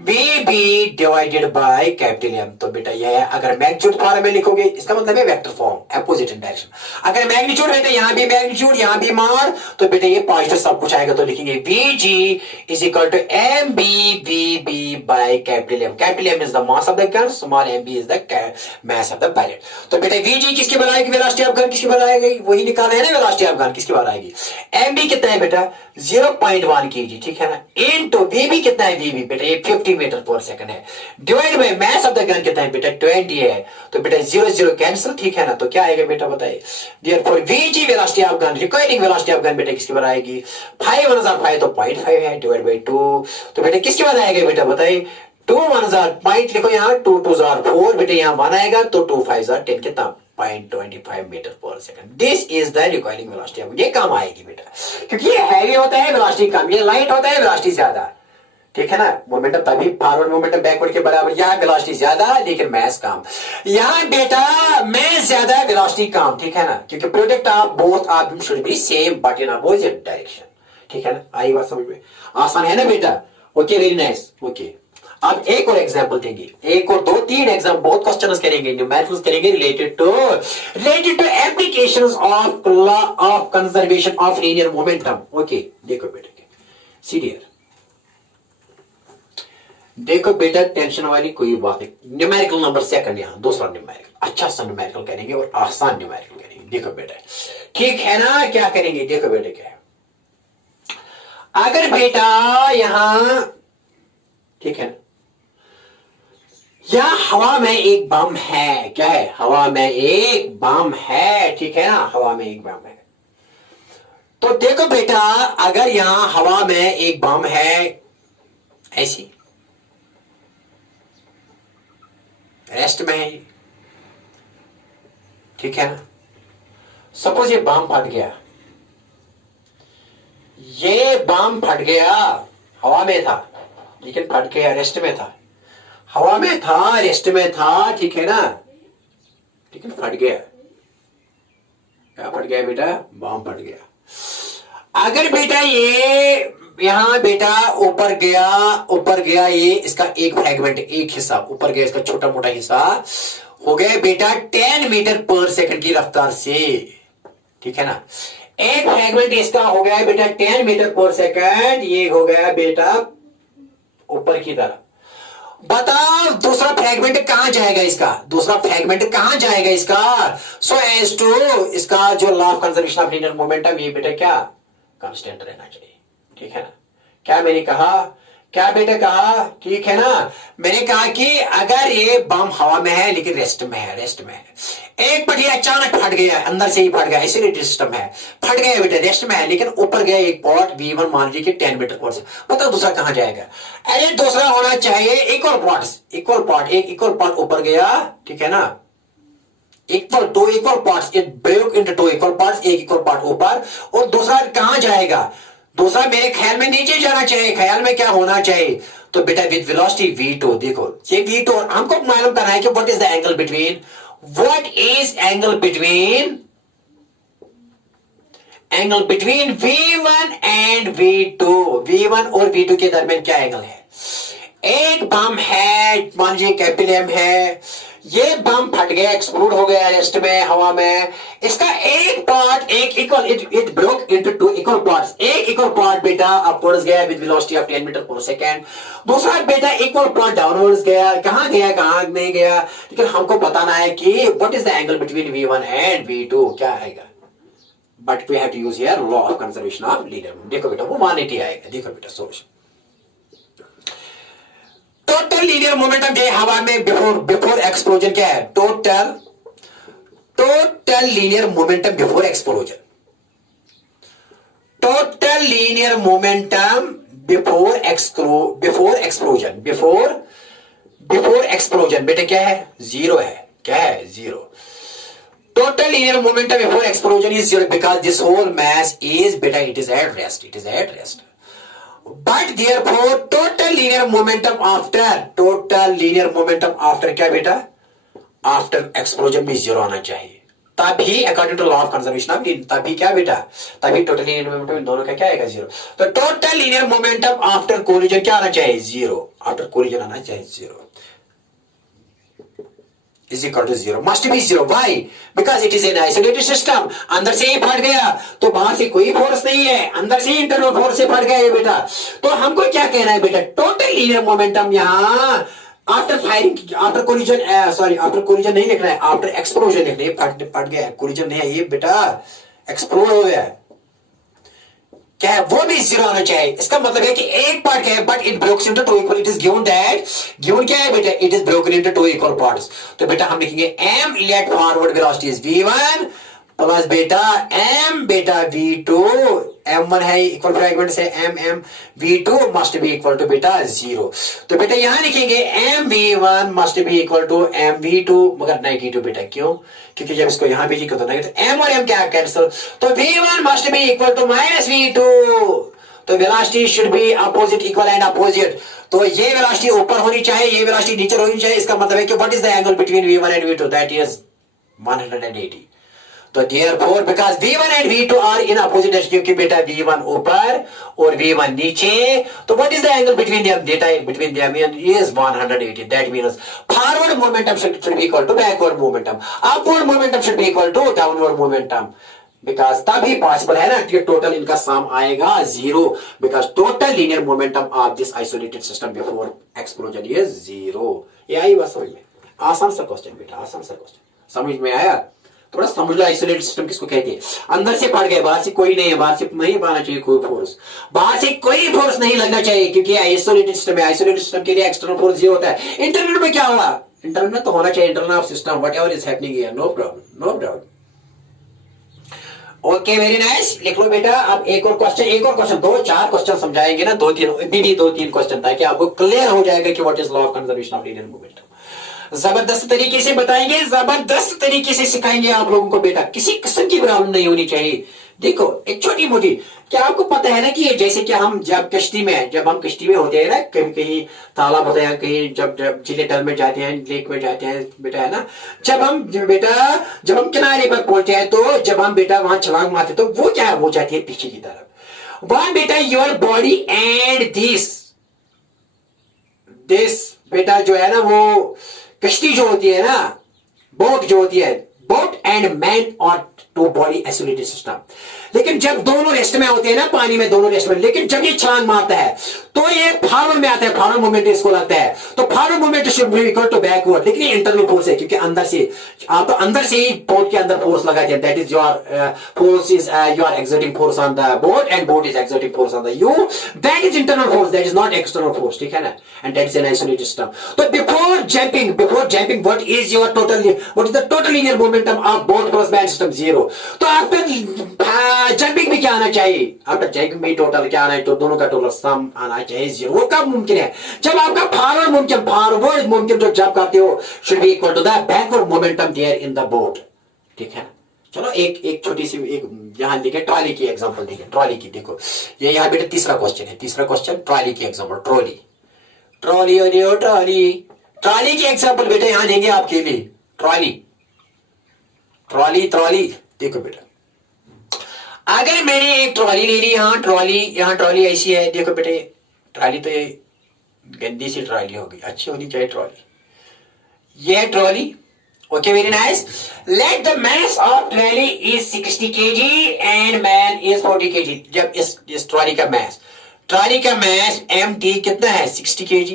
V B divided by capital M. तो बेटा यह है, अगर मैग्नीट्यूड फॉर्म में लिखोगे इसका मतलब है वेक्टर फॉर्म, अपोजिट डायरेक्शन. अगर मैग्नीट्यूड है तो यहां भी मैग्नीट्यूड, यहां भी मान, तो बेटा ये पॉजिटिव सब कुछ आएगा. तो लिखेंगे VG is equal to M B V B by capital M. Capital M is the mass of the gun, small M B is the mass of the pilot. तो बेटा वीजी किसके बराबर आएगी, वेलोसिटी ऑफ गन किसके बराबर आएगी, वही निकालना है ना, वेलोसिटी ऑफ गन किसके बराबर आएगी. एम बी कितना है बेटा, 0.1 kg. ठीक है ना. इनटू वी बी कितना है, वी बी बेटा ये 50 मीटर पर सेकंड है. Divide by mass of the gun कितना है बेटा, 20 है. तो बेटा 0 0 कैंसिल. ठीक है ना. तो क्या आएगा बेटा बताइए. Therefore VG velocity of gun, requiring velocity of gun बेटा किसके बराबर आएगी, 5 1 5 तो 0.5 है, डिवाइड बाय 2. तो बेटा किसके बाद आएगा बेटा बताइए, 2 1 पॉइंट लिखो यहाँ, 2 2 4 बेटे यहाँ 1 आएगा, तो 2 5 10 कितना, 0.25 metre per second. This is the requiring velocity. ये कम आएगी बेटा, क्योंकि ये हैवी होता है वेलोसिटी कम, ये लाइट होता है वेलोसिटी ज्यादा. ठीक है ना. मोमेंटम तभी फॉरवर्ड मोमेंटम बैकवर्ड के बराबर. यहाँ वेलोसिटी ज्यादा लेकिन मास कम. यहाँ बेटा मास ज्यादा वेलोसिटी कम. ठीक है ना. क्योंकि product of both of them should be same but in opposite direction. ठीक है ना. आई बात समझ में, आसान है ना बेटा. Okay, very nice. ओके, अब एक और एग्जांपल देंगे, एक और 2-3 एग्जांपल, बहुत क्वेश्चंस करेंगे, न्यूमेरिकल्स करेंगे related to applications of law of conservation of linear momentum. Okay, देखो बेटा, सी डियर, देखो बेटा टेंशन वाली कोई बात नहीं. न्यूमेरिकल नंबर सेकंड, यहां दूसरा न्यूमेरिकल, अच्छा सा न्यूमेरिकल करेंगे और आसान न्यूमेरिकल करेंगे. देखो बेटा, ठीक है ना. क्या करेंगे, देखो बेटा क्या है, अगर बेटा यहां, ठीक है, या हवा में एक बम है. क्या है, हवा में एक बम है. ठीक है ना. हवा में एक बम है. तो देखो बेटा, अगर यहां हवा में एक बम है, ऐसी रेस्ट में है, ठीक है ना. सपोज ये बम फट गया, ये बम फट गया, हवा में था लेकिन फट गया, रेस्ट में था. हवा में था, रेस्ट में था, ठीक है ना, लेकिन फट गया. क्या फट गया बेटा, बम फट गया. अगर बेटा ये यहां बेटा ऊपर गया, ये इसका एक फ्रैगमेंट, एक हिस्सा ऊपर गया, इसका छोटा मोटा हिस्सा हो गया बेटा 10 मीटर पर सेकंड की रफ्तार से. ठीक है ना. एक फ्रैगमेंट इसका हो गया बेटा 10 मीटर पर सेकंड, ये हो गया बेटा ऊपर की तरफ. बताओ दूसरा फ्रैगमेंट कहां जाएगा इसका, दूसरा फ्रैगमेंट कहां जाएगा इसका, सो एज टू इसका जो law of conservation of linear momentum, ये बेटा क्या कांस्टेंट रहना चाहिए. ठीक है ना. क्या मैंने कहा, क्या बेटा कहा, ठीक है ना. मैंने कहा कि अगर ये बम हवा में है लेकिन रेस्ट में है, एक पटिया अचानक फट गया, अंदर से ही फट गया, आइसोलेटेड सिस्टम है, फट गया बेटा, रेस्ट में है, लेकिन ऊपर गया एक पॉट V1 मान लीजिए 10 मीटर पर से. बताओ दूसरा कहां जाएगा. अरे दूसरा होना चाहिए इक्वल पॉट, एक इक्वल पॉट ऊपर गया. ठीक है ना. Equal parts, it break into 2 equal parts, एक इक्वल पार्ट ऊपर, और दूसरा कहां जाएगा, दूसरा मेरे ख्याल में नीचे जाना चाहिए. ख्याल में क्या होना चाहिए, तो बेटा विद वेलोसिटी V2. देखो ये V2, हमको मालूम करना है कि what is the angle between, angle between V1 and V2. V1 और V2 के दरमियान क्या एंगल है. एक बम है, मान लीजिए कैपिटल M है, ये बम फट गया, एक्सप्लोड हो गया रेस्ट में, हवा में. इसका एक पार्ट, एक equal, it broke into 2 equal parts. एक इक्वल पार्ट बेटा अपवर्ड्स गया with velocity of 10 metre per second. दूसरा बेटा इक्वल पार्ट डाउनवर्ड्स गया. कहां गया, कहां नहीं गया, लेकिन हमको बताना है कि what is the angle between V1 and V2. क्या आएगा, but we have to use here law of conservation of linear. देखो बेटा वो 180 आएगा। देखो बेटा सोल्यूशन, टोटल लीनियर मोमेंटम जो हवा में बिफोर एक्सप्लोजन क्या है? Total linear momentum before explosion, total linear momentum before explosion बेटा क्या है? जीरो है। क्या है? Zero. Total linear momentum before explosion is zero because this whole mass is बेटा it is at rest. But therefore total linear momentum after क्या बेटा? After explosion भी जीरो आना चाहिए, तभी according to law of conservation of linear, तभी क्या बेटा? तभी टोटल लीनियर मोमेंटम दोनों का क्या आएगा? जीरो। तो total linear momentum after collision क्या आना चाहिए? जीरो। आफ्टर कोलिजन आना चाहिए zero, is equal to zero, must be zero. Why? Because it is an isolated system. अंदर से ही फट गया तो बाहर से कोई फोर्स नहीं है, अंदर से ही इंटरनल फोर्स से फट गया ये बेटा। तो हमको क्या कहना है बेटा? टोटल लीनियर मोमेंटम यहाँ आफ्टर फायरिंग, आफ्टर कोलिजन नहीं लिखना है, आफ्टर एक्सप्लोजन लिखना है। फट गया, कोलिजन नहीं है ये बेटा, एक्सप्लोड हो गया क्या है? वो भी जीरो आना चाहिए। इसका मतलब है कि एक पार्ट क्या है? But it brokes into two equal, it is given that, given क्या है बेटा? It is broken into two equal parts. तो बेटा हम लिखेंगे m let forward velocity is v1 plus बेटा m बेटा v2, m1 है इक्वल फ्रैगमेंट से m v2 must be equal to बेटा जीरो। तो बेटा यहां लिखेंगे m v1 must be equal to m v2 मगर नेगेटिव बेटा, क्यों? क्योंकि जब इसको यहां भेजिए तो नेगेटिव, m और m क्या कैंसिल, तो v1 must be equal to minus v2। तो velocity should be opposite, equal and opposite. तो ये वेलोसिटी ऊपर होनी चाहिए, ये वेलोसिटी नीचे होनी चाहिए। इसका मतलब है कि what is the angle between v1 and v2? That is 180। तो therefore because v1 and v2 are in opposite direction, क्योंकि बेटा v1 ऊपर और v1 नीचे, तो what is the angle between them? Data between them is 180. That means forward momentum should be equal to backward momentum, upward momentum should be equal to downward momentum, because तभी possible है ना कि total इनका सम आएगा zero, because total linear momentum of this isolated system before explosion is zero. ये आई बात समझ में? आसान सा क्वेश्चन बेटा, आसान सा क्वेश्चन, समझ में आया? थोड़ा समझ लो आइसोलेटेड सिस्टम किसको कहते हैं? अंदर से पड़ गए, बाहर से कोई नहीं है, बाहर से नहीं पाना चाहिए कोई फोर्स, बाहर से कोई फोर्स नहीं लगना चाहिए, क्योंकि आइसोलेटेड सिस्टम है। आइसोलेटेड सिस्टम के लिए एक्सटर्नल फोर्स जीरो होता है। इंटरनल में क्या हुआ? इंटरनल में तो होना चाहिए, internal of system whatever is happening here, no problem, no doubt. Okay, very nice, लिख लो बेटा। अब एक और क्वेश्चन, 2-4 क्वेश्चन समझाएंगे ना, 2-3 क्वेश्चन, ताकि आपको क्लियर हो जाएगा कि what is law of conservation of linear momentum. जबरदस्त तरीके से बताएंगे, जबरदस्त तरीके से सिखाएंगे आप लोगों को बेटा, किसी किस्म की प्रॉब्लम नहीं होनी चाहिए। देखो एक छोटी मोटी, क्या आपको पता है ना कि जैसे कि हम जब कश्ती में होते हैं ना, कहीं कहीं तालाब होते हैं, कहीं जब जिले डल में जाते हैं, लेक में जाते हैं बेटा, है ना, जब हम किनारे पर पहुंचे हैं, तो जब हम बेटा वहां छलांग मारते तो वो क्या है? वो जाती है पीछे की तरफ। वहां बेटा योर बॉडी एंड दिस बेटा जो है ना, वो कश्ती जो होती है ना, बोट जो होती है, बोट एंड मैन और टू बॉडी आइसोलेटेड सिस्टम। लेकिन जब दोनों रेस्ट में होते हैं ना, पानी में दोनों रेस्ट में, लेकिन जब ये छलांग मारता है तो ये फॉरवर्ड में आता है, फॉरवर्ड मूवमेंट इसको लगता है, तो forward movement should be equal to backward. लेकिन ये इंटरनल फोर्स है, क्योंकि अंदर से आप तो अंदर से ही बोट के अंदर फोर्स लगाते हैं, that is your force is you are exerting force on the boat and boat is exerting force on the you, that is internal force, that is not external force, ठीक है ना, and that is an isolated system. तो before jumping what is the total linear momentum of boat plus man system? Zero. तो after jumping भी क्या आना चाहिए? After jumping भी टोटल क्या आना है? तो दोनों का टोटल सम आना चाहिए जीरो। वो कब मुमकिन है? जब आपका फॉरवर्ड मोमेंटम जो जंप करते हो should be equal to the backward momentum there in the boat, ठीक है। चलो एक छोटी सी यहां देखें, ट्रॉली की एग्जांपल देखें, ट्रॉली की। देखो ये यहां बेटा तीसरा क्वेश्चन ट्रॉली की एग्जांपल, ट्रॉली की एग्जांपल बेटा यहां देंगे आपके लिए। ट्रॉली देखो बेटा, अगर मैंने एक ट्रॉली ले ली, यहाँ ट्रॉली ऐसी है, देखो बेटे, ट्रॉली तो ये गंदी सी ट्रॉली होगी, अच्छी होनी चाहिए ट्रॉली। ये है trolley, okay, very nice. Let the mass of trolley is 60 kg and man is 40 kg। जब इस ट्रॉली का मास mt कितना है? 60 kg,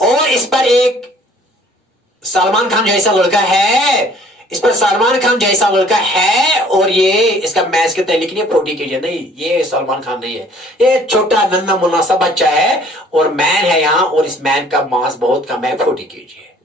और इस पर एक सलमान खान जैसा लड़का है, इस पर सलमान खान जैसा लड़का है और ये इसका मैच कितना है, लेकिन ये 40 kg नहीं, ये सलमान खान नहीं है, ये छोटा नन्ना मुन्ना सा बच्चा है और मैन है यहाँ, और इस मैन का मास बहुत कम है, 40 kg है,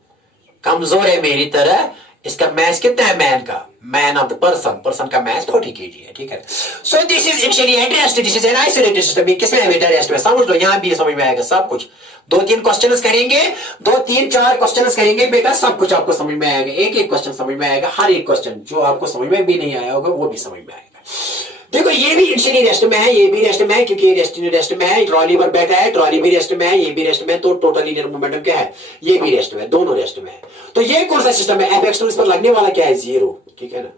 कमजोर है मेरी तरह। इसका मैच कितना है मैन का, मैन ऑफ द पर्सन का मैच 40 kg है, ठीक है। So this is actually anti this is an isolated system. किसमें है बेटा रेस्ट में, समझ लो, यहाँ भी समझ में आएगा सब कुछ। 2-3 क्वेश्चंस करेंगे, 2-3-4 क्वेश्चंस करेंगे बेटा, सब कुछ आपको समझ में आएगा, एक एक क्वेश्चन समझ में आएगा, हर एक क्वेश्चन जो आपको समझ में भी नहीं आया होगा वो भी समझ में आएगा। देखो ये भी इनिशियली रेस्ट में है, ये भी रेस्ट में है, क्योंकि ये रेस्ट में है, ट्रॉली पर बैठा है, ट्रॉली भी रेस्ट में है, ये भी रेस्ट में है, तो टोटल लीनियर मोमेंटम क्या है, ये भी रेस्ट में है, दोनों रेस्ट में है। तो ये कौन सा सिस्टम है, एफ इस पर लगने वाला क्या है, 0, ठीक है ना।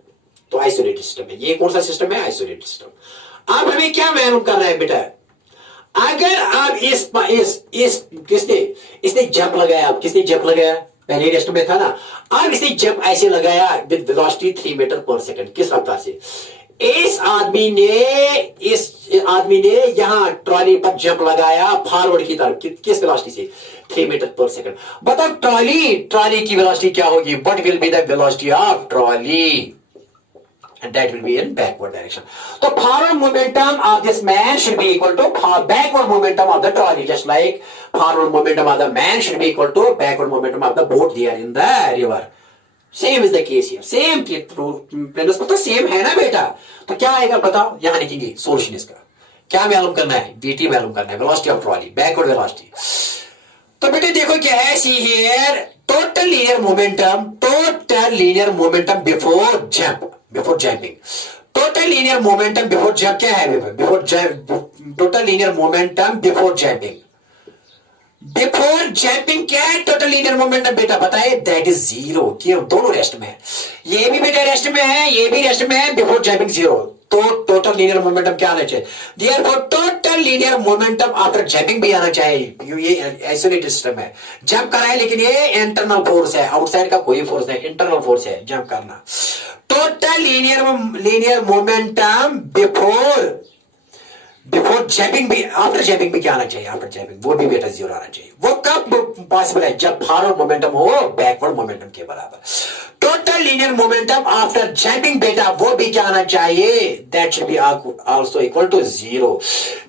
तो आइसोलेटेड सिस्टम है, ये कौन सा सिस्टम है, आइसोलेटेड सिस्टम। अब हमें क्या मालूम करना है बेटा, अगर आप इसने जंप लगाया, किसने जंप लगाया, पहले रेस्ट में था ना, अब इसने जंप ऐसे लगाया with velocity 3 metre per second, किस रफ्तार से, इस आदमी ने यहां ट्रॉली पर जंप लगाया फॉरवर्ड की तरफ, किस वेलोसिटी से, 3 मीटर पर सेकंड। बताओ ट्रॉली की वेलोसिटी क्या होगी, what will be the velocity of trolley, and that will be in backward direction. So forward momentum of this man should be equal to backward momentum of the trolley, just like forward momentum of the man should be equal to backward momentum of the boat there in the river. Same is the case here. Same principle तो same है ना बेटा। तो क्या आएगा बताओ, यहां लिखेंगे सोल्यूशन इसका। क्या मालूम करना है, dt मालूम करना है, velocity of trolley, backward velocity. तो बेटे देखो क्या है, see here total linear momentum before jumping. Total linear momentum before jump क्या है, total linear momentum before jumping क्या है, टोटल लीनियर मोमेंटम बेटा बताइए, दैट इज 0। क्यों, दोनों रेस्ट में है, ये भी बेटा रेस्ट में है, ये भी रेस्ट में है, बिफोर जंपिंग 0। तो टोटल लीनियर मोमेंटम क्या आना चाहिए, therefore total linear momentum after jumping भी आना चाहिए। ये आइसोलेटेड सिस्टम है, जंप कर रहा है लेकिन ये इंटरनल फोर्स है, आउटसाइड का कोई फोर्स नहीं, इंटरनल फोर्स है जंप करना। Total linear momentum before jumping भी, आफ्टर जंपिंग भी क्या आना चाहिए, आफ्टर जंपिंग वो भी बेटा 0 आना चाहिए। वो कब पॉसिबल है, जब फॉरवर्ड मोमेंटम हो बैकवर्ड मोमेंटम के बराबर। Total linear momentum after jumping बेटा वो भी क्या आना चाहिए, that should be also equal to 0।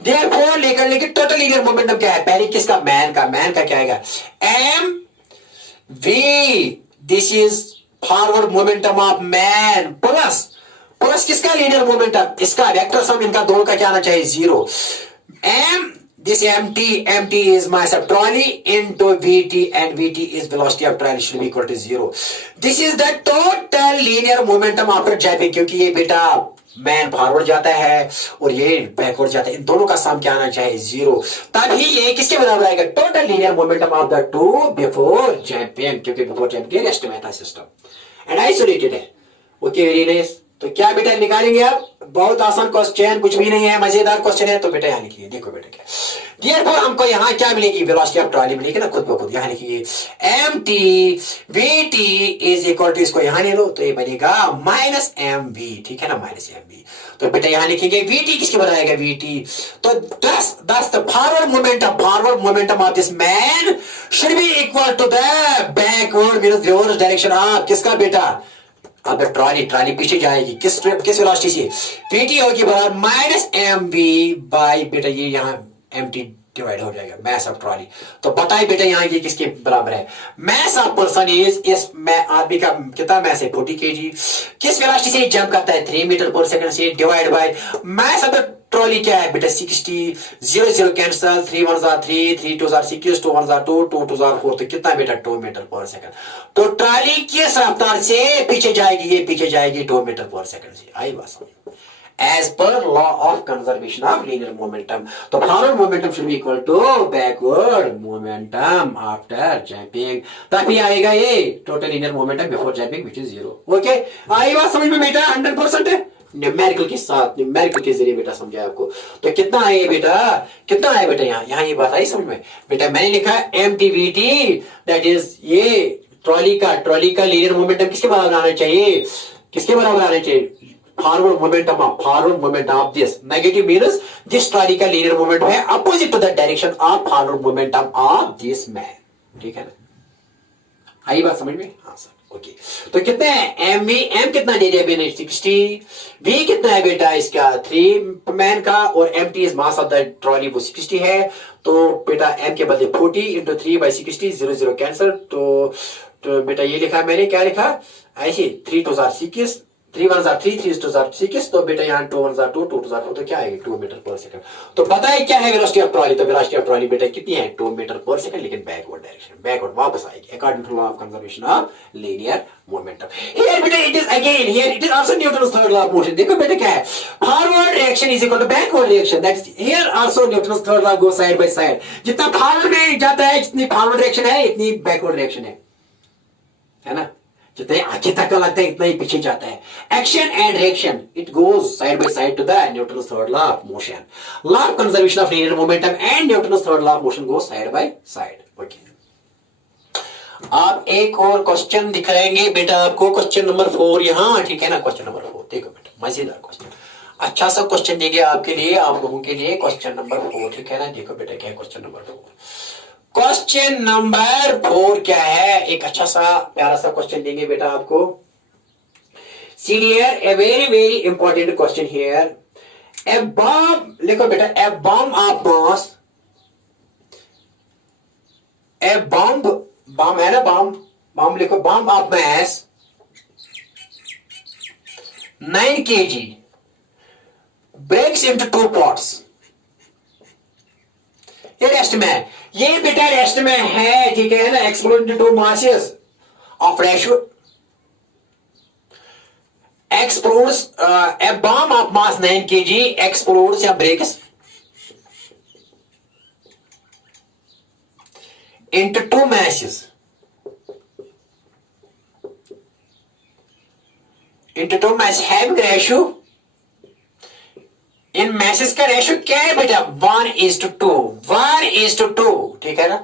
Therefore लेकिन टोटल लीनियर मोमेंटम क्या है, पहले किसका, मैन का क्या आएगा, M V, this is forward momentum of man plus किसका, लीनियर मोमेंटम, इसका वेक्टर सम इनका दोनों का क्या आना चाहिए, 0। M this empty is mass of trolley into vt, and vt is velocity of trolley should be equal to 0. This is the total linear momentum after jumping, क्योंकि ये बेटा मैन फॉरवर्ड जाता है और ये बैकवर्ड जाता है, इन दोनों का सम क्या आना चाहिए, 0। तभी ये किसके बराबर आएगा, total linear momentum of the two before jumping, क्योंकि बिफोर जंपिंग रेस्ट में था सिस्टम एंड आइसोलेटेड है। Okay, very nice. तो क्या बेटा निकालेंगे आप, बहुत आसान क्वेश्चन, कुछ भी नहीं है, मजेदार क्वेश्चन है। तो बेटा यहाँ लिखिए, देखो बेटा क्या, देयरफॉर हमको यहाँ क्या मिलेगी, वेलोसिटी ऑफ ट्रॉली मिलेगी ना खुद ब खुद। यहाँ लिखिए mt vt is equal to, इसको यहाँ ले लो तो ये बनेगा -mv, ठीक है ना, -mv। तो बेटा यहाँ लिखेंगे vt किसके बराबर आएगा, vt तो this forward momentum of this man should be equal to the backward means reverse direction of किसका बेटा, अब ट्रॉली पीछे जाएगी किस वेलोसिटी से, vt होगी बराबर -mv बाय बेटा ये यहाँ mt डिवाइड हो जाएगा मैस ऑफ ट्रॉली। तो बताइए बेटा यहाँ ये किसके बराबर है, मैस ऑफ पर्सन इज, इस आदमी का कितना मैस है, 40 kg, किस वेलोसिटी से जंप करता है, 3 मीटर पर सेकंड से, divide by mass of the trolley क्या है बेटा, 60, 0 कैंसल, 3 1 3, 3 2 6, 2 1 2, 2 2 4, तो कितना बेटा, 2 मीटर पर सेकंड। तो ट्रॉली किस रफ्तार से पीछे जाएगी, ये पीछे जाएगी 2 मीटर पर सेकंड से। आई बात समझ, as per law of conservation of linear momentum, तो forward momentum should be equal to backward momentum after jumping, तभी आएगा ये total linear momentum before jumping which is 0। Okay, आई बात समझ में बेटा, 100% है, न्यूमेरिकल के साथ, न्यूमेरिकल के जरिए बेटा समझाया आपको। तो कितना आए बेटा, कितना आए बेटा, यहाँ ये बात आई समझ में बेटा। मैंने लिखा mtvt, दैट इज ये ट्रॉली का लीनियर मोमेंटम किसके बराबर आना चाहिए, किसके बराबर आना चाहिए, forward momentum of this, negative means this trolley का लीनियर मोमेंटम है opposite to the direction of forward momentum of this man, ठीक है ना। आई बात समझ में, हाँ सर। ओके, तो कितना है एम वी, एम कितना दे दिया मैंने 60, वी कितना है बेटा इसका 3 मैन का, और M T is mass of the trolley वो 60 है, तो बेटा एम के बदले 40 इंटू 3/60, 0 0 कैंसल, तो बेटा ये लिखा मैंने, क्या लिखा ऐसे 3 2 6, 3 1 3, 3 2 6, तो बेटा यहाँ 2 1 2, 2 2 4, तो क्या आएगा 2 मीटर पर सेकंड। तो पता है क्या है वेलोसिटी ऑफ ट्रॉली, तो वेलोसिटी ऑफ ट्रॉली बेटा कितनी है 2 मीटर पर सेकंड, लेकिन बैकवर्ड डायरेक्शन, बैकवर्ड वापस आएगी according to law of conservation of linear momentum. Here बेटा it is again, here it is also Newton's third law of motion. देखो बेटा क्या है, forward reaction is equal to backward reaction, that's here also Newton's third law go side by side. जितना forward में जाता है, जितनी फॉरवर्ड रिएक्शन है इतनी बैकवर्ड रिएक्शन है ना, जितने आगे तक लगता है इतना ही पीछे जाता है। Action and reaction it goes side by side to the Newton's third law of motion. Law of conservation of linear momentum and Newton's third law of motion go side by side. Okay, आप एक और question दिखाएंगे बेटा आपको, question number 4 यहाँ, ठीक है ना, क्वेश्चन नंबर 4 देखो बेटा, मजेदार क्वेश्चन, अच्छा सा क्वेश्चन देंगे आपके लिए, आप लोगों के लिए, क्वेश्चन नंबर 4, ठीक है ना। देखो बेटा क्या है क्वेश्चन नंबर 4, क्वेश्चन नंबर 4 क्या है, एक अच्छा सा प्यारा सा क्वेश्चन देंगे बेटा आपको। See here a very very important question here, a bomb, लिखो बेटा, a bomb of mass, a bomb, bomb है ना, बॉम्ब, बॉम्ब लिखो, bomb of mass 9 kg breaks into 2 parts. ये रेस्ट में है, ये बेटा रेस्ट में है, ठीक है ना, explode into 2 masses of ratio explodes, a bomb of mass 9 kg explodes या breaks into 2 masses, into 2 masses having ratio, इन मैसेज का रेशियो क्या है बेटा 1:2, 1:2, ठीक है ना।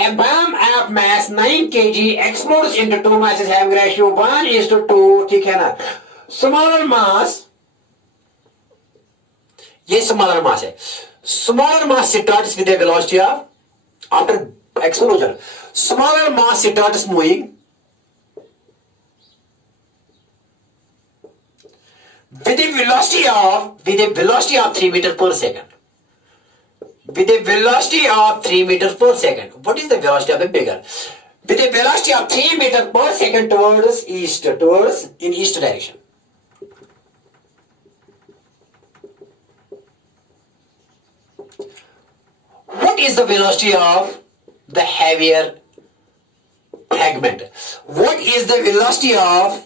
A bomb of mass 9 kg explodes into 2 masses having ratio 1:2, ठीक है ना। Smaller mass, ये smaller mass है, smaller mass starts with a velocity of after explosion, smaller mass starts moving with a velocity of 3 meters per second, with a velocity of 3 meters per second. What is the velocity of a bigger? With a velocity of 3 meters per second towards east, towards in east direction. What is the velocity of the heavier fragment? What is the velocity of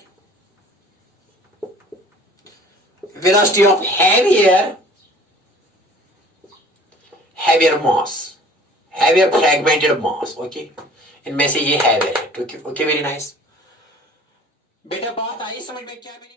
heavier mass, heavier fragmented mass? Okay, इनमें से ये heavier है, okay, very nice बेटा, बात आई समझ में क्या मेरी?